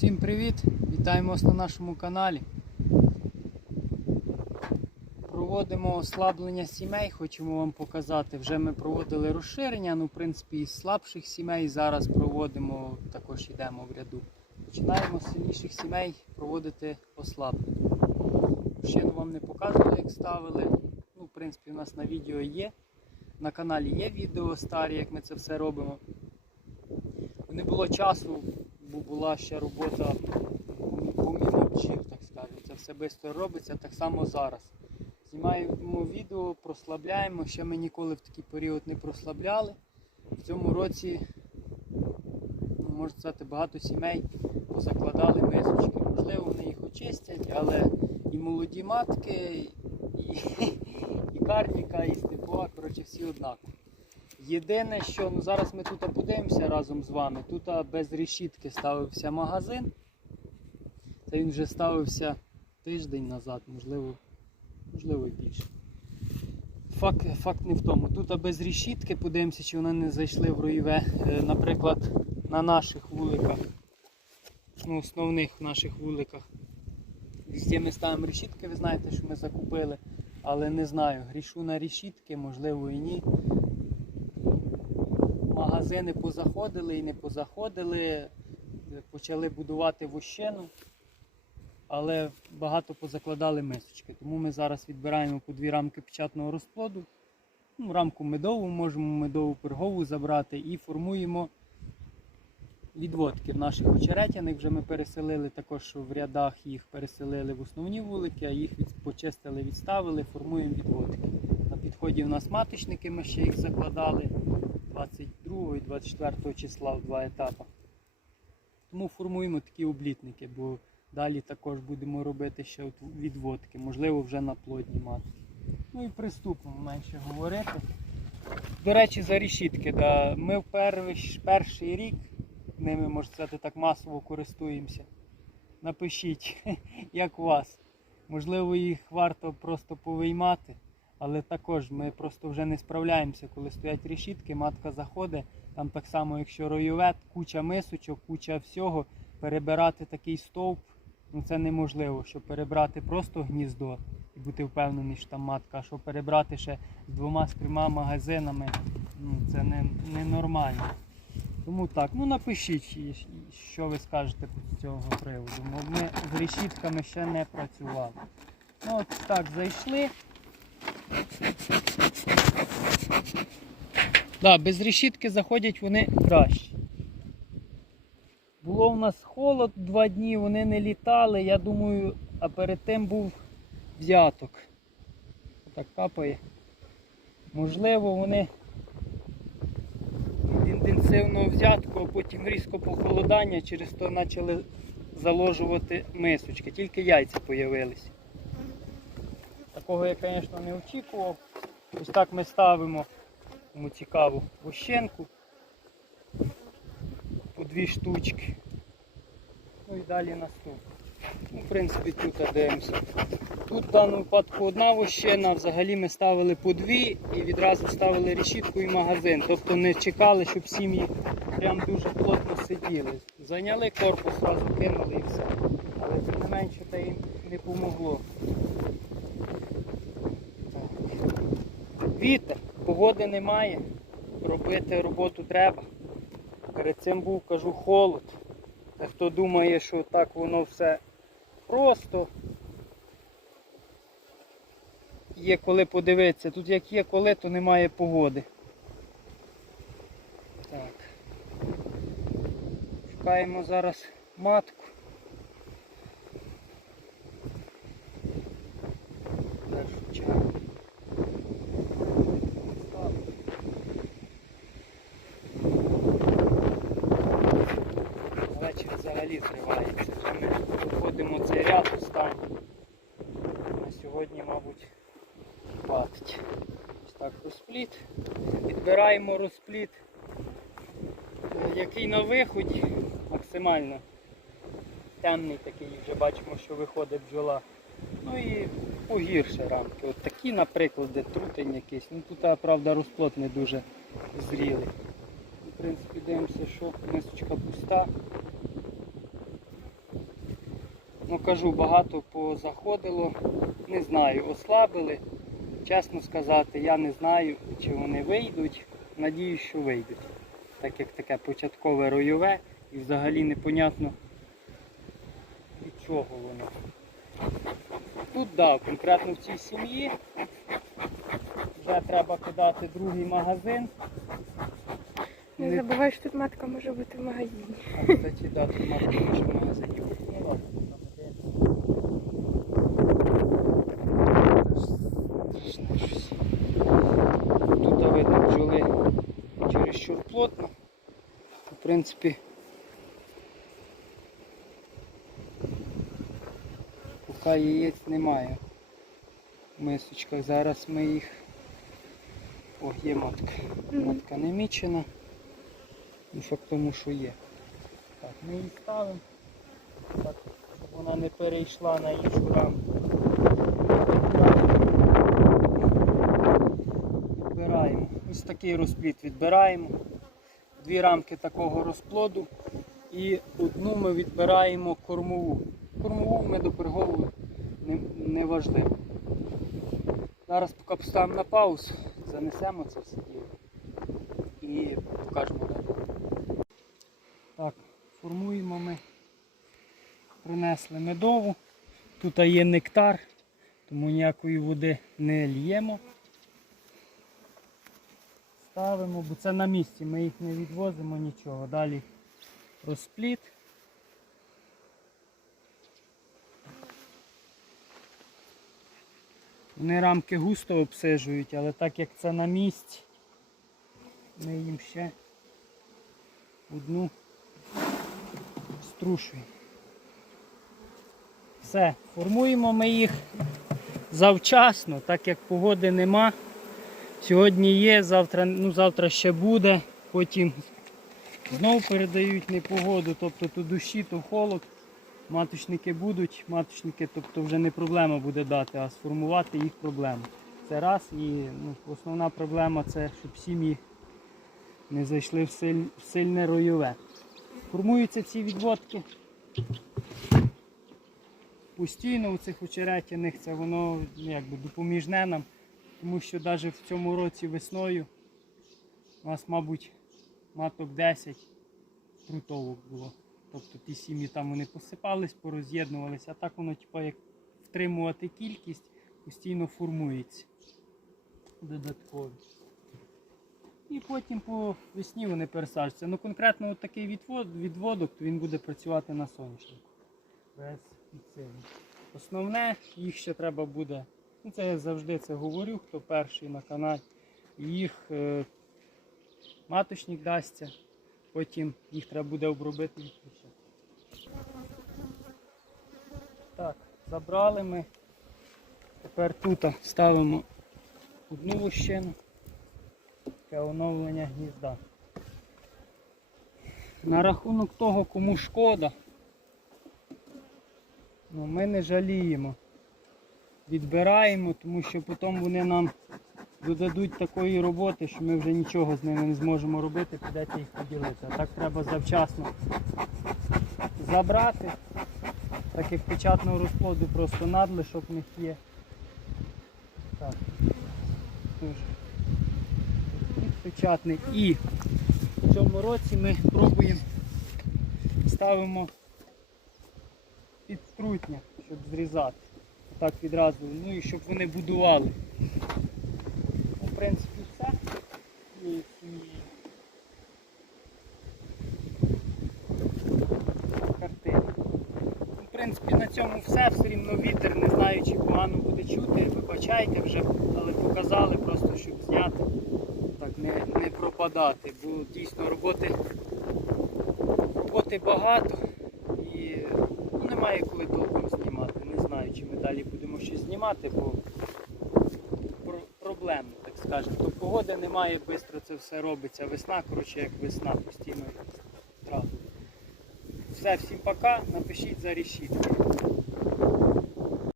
Всім привіт! Вітаємо вас на нашому каналі. Проводимо ослаблення сімей, хочемо вам показати. Вже ми проводили розширення, ну, в принципі, із слабших сімей. Зараз проводимо, також йдемо в ряду. Починаємо з сильніших сімей проводити ослаблення. Ще вам не показували, як ставили. Ну, в принципі, у нас на відео є. На каналі є відео старі, як ми це все робимо. Не було часу, була ще робота помімо бджіл, так скажемо. Це все швидко робиться, так само зараз. Знімаємо відео, прослабляємо. Ще ми ніколи в такий період не прослабляли. В цьому році, ну, можна сказати, багато сімей позакладали мисочки. Можливо, вони їх очистять, але і молоді матки, і, і карніка, і степова, коротше, всі однакові. Єдине, що ну, зараз ми тут подивимося разом з вами. Тут без решітки ставився магазин. Це він вже ставився тиждень назад, можливо, можливо і більше. Факт, факт не в тому. Тут без решітки подивимося, чи вони не зайшли в роєве, Е, наприклад, на наших вуликах, ну, основних наших вуликах. Везде ми ставимо решітки, ви знаєте, що ми закупили, але не знаю, грішу на решітки, можливо і ні магазини позаходили і не позаходили, почали будувати вощену, але багато позакладали мисочки. Тому ми зараз відбираємо по дві рамки печатного розплоду. Ну, рамку медову можемо медову пергову забрати і формуємо відводки в наших очеретяних. Вже ми переселили також в рядах їх переселили в основні вулики, а їх почистили, відставили, формуємо відводки. На підході в нас маточники, ми ще їх закладали. 22 і 24 числа в два етапи. Тому формуємо такі облітники, бо далі також будемо робити ще відводки, можливо, вже на плодні матки. Ну і приступимо менше говорити. До речі, за решітки. Да, ми в перший, перший рік ними, можна сказати, так масово користуємося. Напишіть, як у вас. Можливо, їх варто просто повиймати. Але також ми просто вже не справляємося, коли стоять решітки, матка заходить, там так само, якщо ройовет, куча мисочок, куча всього, перебирати такий стовп, ну це неможливо, щоб перебрати просто гніздо і бути впевнений, що там матка, а щоб перебрати ще з двома з трьома магазинами, ну це не, ненормально. Тому так, ну напишіть, що ви скажете з цього приводу. Ми з решітками ще не працювали. Ну от так, зайшли. Да, без решітки заходять вони краще. Було у нас холод два дні, вони не літали, я думаю, а перед тим був взяток. Так капає. Можливо, вони від інтенсивного взятку, а потім різко похолодання, через то почали заложувати мисочки. Тільки яйця з'явилися. Такого я, звісно, не очікував. Ось так ми ставимо кому цікаву вощенку по дві штучки. Ну і далі наступне. Ну, в принципі, тут дивимося. Тут в даному випадку одна вощена, взагалі ми ставили по дві і відразу ставили решітку і магазин. Тобто не чекали, щоб сім'ї прям дуже плотно сиділи. Зайняли корпус, одразу кинули і все. Але тим не менше це їм не помогло. Вітер, погоди немає, робити роботу треба. Перед цим був, кажу, холод. Та хто думає, що так воно все просто. Є коли подивитися. Тут як є коли, то немає погоди. Так. Шукаємо зараз матку. Взагалі зривається. Вже ми виходимо цей ряд останній. На сьогодні, мабуть, хватить. Ось так розпліт. Відбираємо розпліт, е, який на виході максимально темний такий, вже бачимо, що виходить бджола. Ну і погірше рамки. От такі, наприклад, де трутень якийсь. Ну тут, правда, розплод не дуже зрілий. В принципі, дивимося, що мисочка пуста. Ну кажу, багато позаходило, не знаю, ослабили. Чесно сказати, я не знаю, чи вони вийдуть. Надіюсь, що вийдуть. Так як таке початкове ройове і взагалі непонятно від чого воно. Тут да, конкретно в цій сім'ї вже треба кидати другий магазин. Не забувай, що тут матка може бути в магазині. А, кстати, да, тут мати більше магазинів. Ну ладно, там іде. Страшне щось. Тут видно бджоли чересчур плотно. В принципі. Поки яєць немає. В мисочках. Зараз ми їх. О, є матка. Матка не мічена. Факт тому, що є. Так, ми її ставимо, так, щоб вона не перейшла на іншу рамку. Відбираємо. Ось такий розплід відбираємо. Дві рамки такого розплоду і одну ми відбираємо кормову. Кормову ми до перегову не, не важливо. Зараз поки поставимо на паузу, занесемо це все діло і покажемо далі. Так, формуємо ми. Принесли медову. Тут є нектар, тому ніякої води не л'ємо. Ставимо, бо це на місці, ми їх не відвозимо нічого. Далі розпліт. Вони рамки густо обсижують, але так як це на місці, ми їм ще одну струшуємо. Все, формуємо ми їх завчасно, так як погоди нема. Сьогодні є, завтра, ну, завтра ще буде, потім знову передають непогоду, тобто то душі, то холод. Маточники будуть, маточники, тобто вже не проблема буде дати, а сформувати їх проблема. Це раз. І ну, основна проблема це, щоб сім'ї не зайшли в, силь, в сильне ройове. Формуються ці відводки. Постійно у цих очеретяних це воно ну, якби допоміжне нам, тому що навіть в цьому році весною у нас, мабуть, маток 10 трутовок було. Тобто ті сім'ї там вони посипались, пороз'єднувалися, а так воно, типу, як втримувати кількість, постійно формується додатково. І потім по весні вони пересаджуються. Ну конкретно от такий відвод, відводок, то він буде працювати на соняшнику. Без підсилення. Основне, їх ще треба буде, ну це я завжди це говорю, хто перший на каналі, їх е, маточник дасться, потім їх треба буде обробити. Так, забрали ми. Тепер тут ставимо одну лущину. Таке оновлення гнізда. На рахунок того, кому шкода, ну, ми не жаліємо. Відбираємо, тому що потім вони нам додадуть такої роботи, що ми вже нічого з ними не зможемо робити, підете їх поділити. А так треба завчасно забрати, так як печатного розплоду просто надлишок в них є. Так. Печатний. І в цьому році ми пробуємо ставимо під трутня, щоб зрізати. Так відразу. Ну і щоб вони будували. Ну, в принципі, все. І. Ну, В принципі, на цьому все. Все рівно вітер, не знаю, чи погано буде чути. Вибачайте вже, але показали просто, щоб зняти. Так, не, не пропадати, бо дійсно роботи, роботи багато і ну, немає коли толком знімати. Не знаю, чи ми далі будемо щось знімати, бо проблемно, так скажемо. То погоди немає, швидко це все робиться. Весна, коротше, як весна, постійно втратить. Все, всім пока, напишіть за решітки.